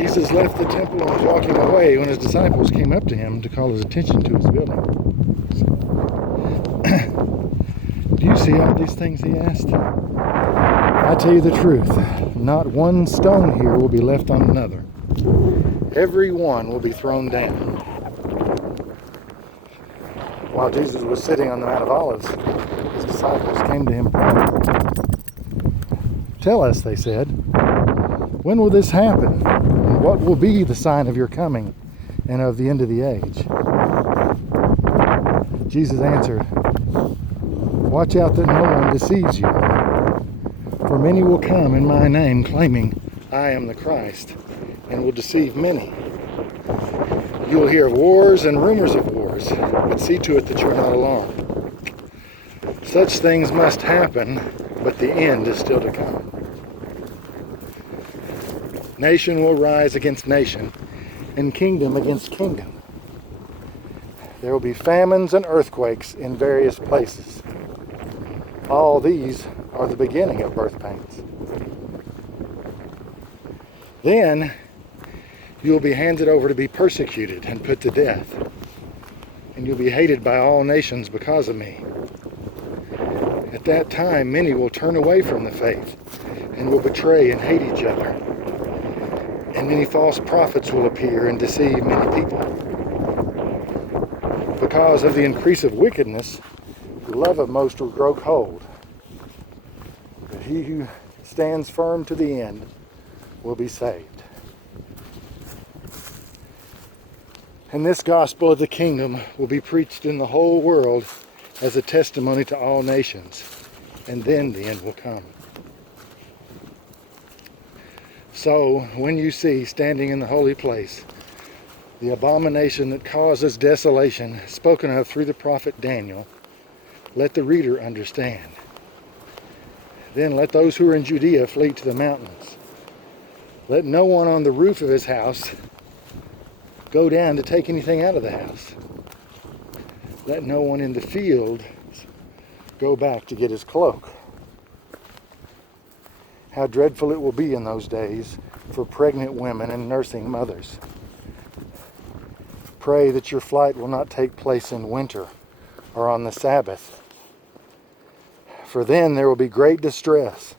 Jesus left the temple and was walking away when his disciples came up to him to call his attention to his building. Do you see all these things, he asked? I tell you the truth, not one stone here will be left on another. Every one will be thrown down. While Jesus was sitting on the Mount of Olives, his disciples came to him privately. Tell us, they said, when will this happen? And what will be the sign of your coming and of the end of the age? Jesus answered, watch out that no one deceives you. For many will come in my name claiming I am the Christ, and will deceive many. You will hear of wars and rumors of wars, but see to it that you are not alarmed. Such things must happen, but the end is still to come. Nation will rise against nation, and kingdom against kingdom. There will be famines and earthquakes in various places. All these are the beginning of birth pains. Then you will be handed over to be persecuted and put to death, and you'll be hated by all nations because of me. At that time, many will turn away from the faith and will betray and hate each other. And many false prophets will appear and deceive many people. Because of the increase of wickedness, the love of most will grow cold. But he who stands firm to the end will be saved. And this gospel of the kingdom will be preached in the whole world as a testimony to all nations, and then the end will come. So, when you see standing in the holy place the abomination that causes desolation spoken of through the prophet Daniel, let the reader understand. Then let those who are in Judea flee to the mountains. Let no one on the roof of his house go down to take anything out of the house. Let no one in the field go back to get his cloak. How dreadful it will be in those days for pregnant women and nursing mothers. Pray that your flight will not take place in winter or on the Sabbath. For then there will be great distress,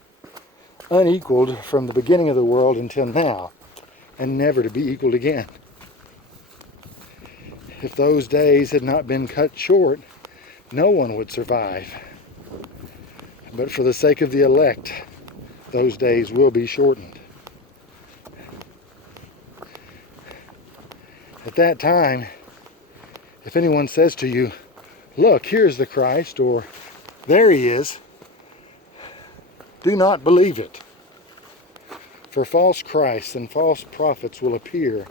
unequaled from the beginning of the world until now, and never to be equaled again. If those days had not been cut short, no one would survive. But for the sake of the elect, those days will be shortened. At that time, if anyone says to you, look, here's the Christ, or there he is, do not believe it. For false Christs and false prophets will appear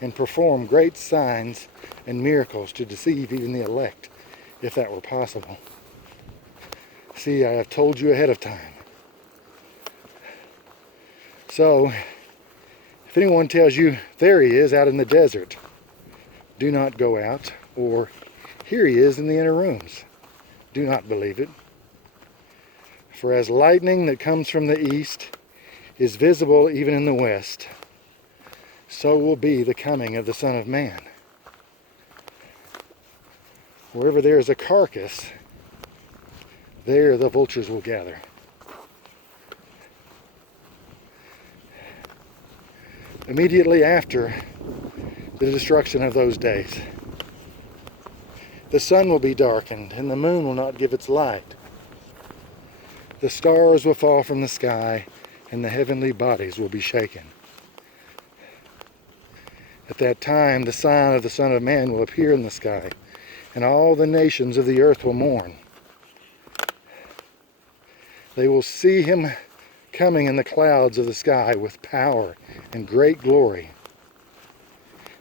and perform great signs and miracles to deceive even the elect, if that were possible. See, I have told you ahead of time. So, if anyone tells you, there he is out in the desert, do not go out, or here he is in the inner rooms. Do not believe it. For as lightning that comes from the east is visible even in the west, so will be the coming of the Son of Man. Wherever there is a carcass, there the vultures will gather. Immediately after the destruction of those days, the sun will be darkened, and the moon will not give its light. The stars will fall from the sky, and the heavenly bodies will be shaken. At that time, the sign of the Son of Man will appear in the sky, and all the nations of the earth will mourn. They will see him coming in the clouds of the sky with power and great glory.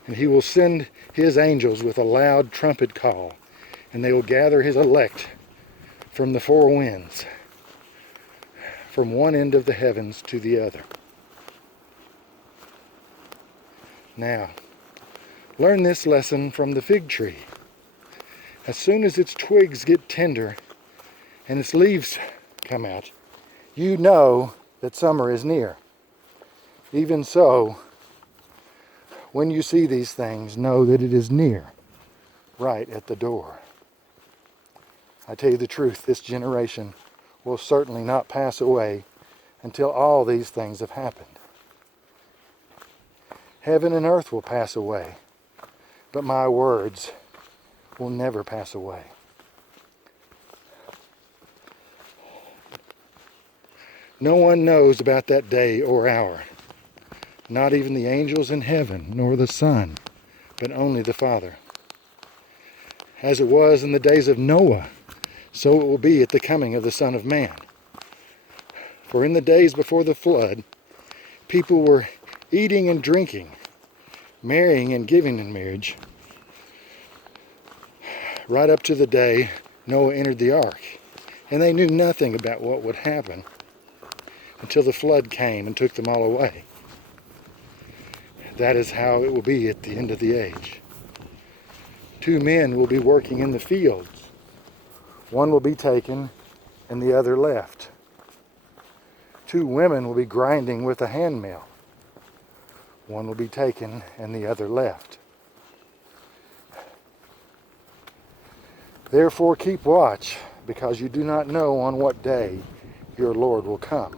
And he will send his angels with a loud trumpet call, and they will gather his elect from the four winds, from one end of the heavens to the other. Now, learn this lesson from the fig tree. As soon as its twigs get tender and its leaves come out, you know that summer is near. Even so, When you see these things, know that it is near, right at the door. I tell you the truth, this generation will certainly not pass away until all these things have happened. Heaven and earth will pass away, but my words will never pass away. No one knows about that day or hour, not even the angels in heaven, nor the Son, but only the Father. As it was in the days of Noah, so it will be at the coming of the Son of Man. For in the days before the flood, people were eating and drinking, marrying and giving in marriage, right up to the day Noah entered the ark. And they knew nothing about what would happen until the flood came and took them all away. That is how it will be at the end of the age. 2 men will be working in the fields. One will be taken and the other left. 2 women will be grinding with a hand mill. One will be taken and the other left. Therefore keep watch, because you do not know on what day your Lord will come.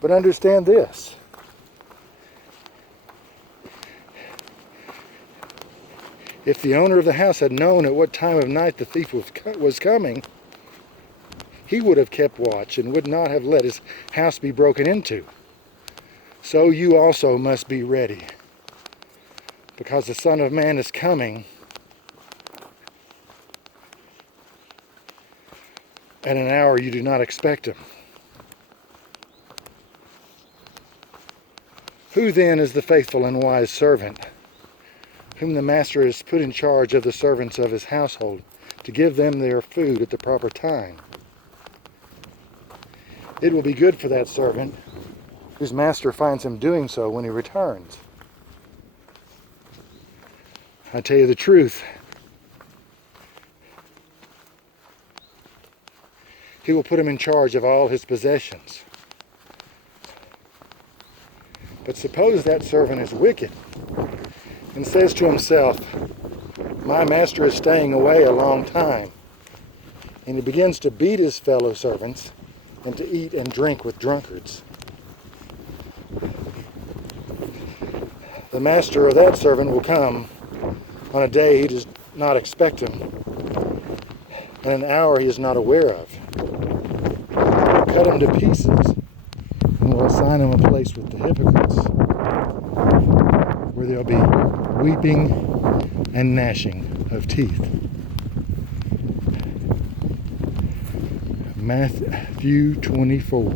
But understand this. If the owner of the house had known at what time of night the thief was coming, he would have kept watch and would not have let his house be broken into. So you also must be ready, because the Son of Man is coming at an hour you do not expect him. Who then is the faithful and wise servant, whom the master has put in charge of the servants of his household, to give them their food at the proper time? It will be good for that servant whose master finds him doing so when he returns. I tell you the truth, he will put him in charge of all his possessions. But suppose that servant is wicked and says to himself, my master is staying away a long time, and he begins to beat his fellow servants and to eat and drink with drunkards. The master of that servant will come on a day he does not expect him, and an hour he is not aware of. Will cut him to pieces and will assign him a place with the hypocrites, where there'll be weeping and gnashing of teeth. Matthew 24.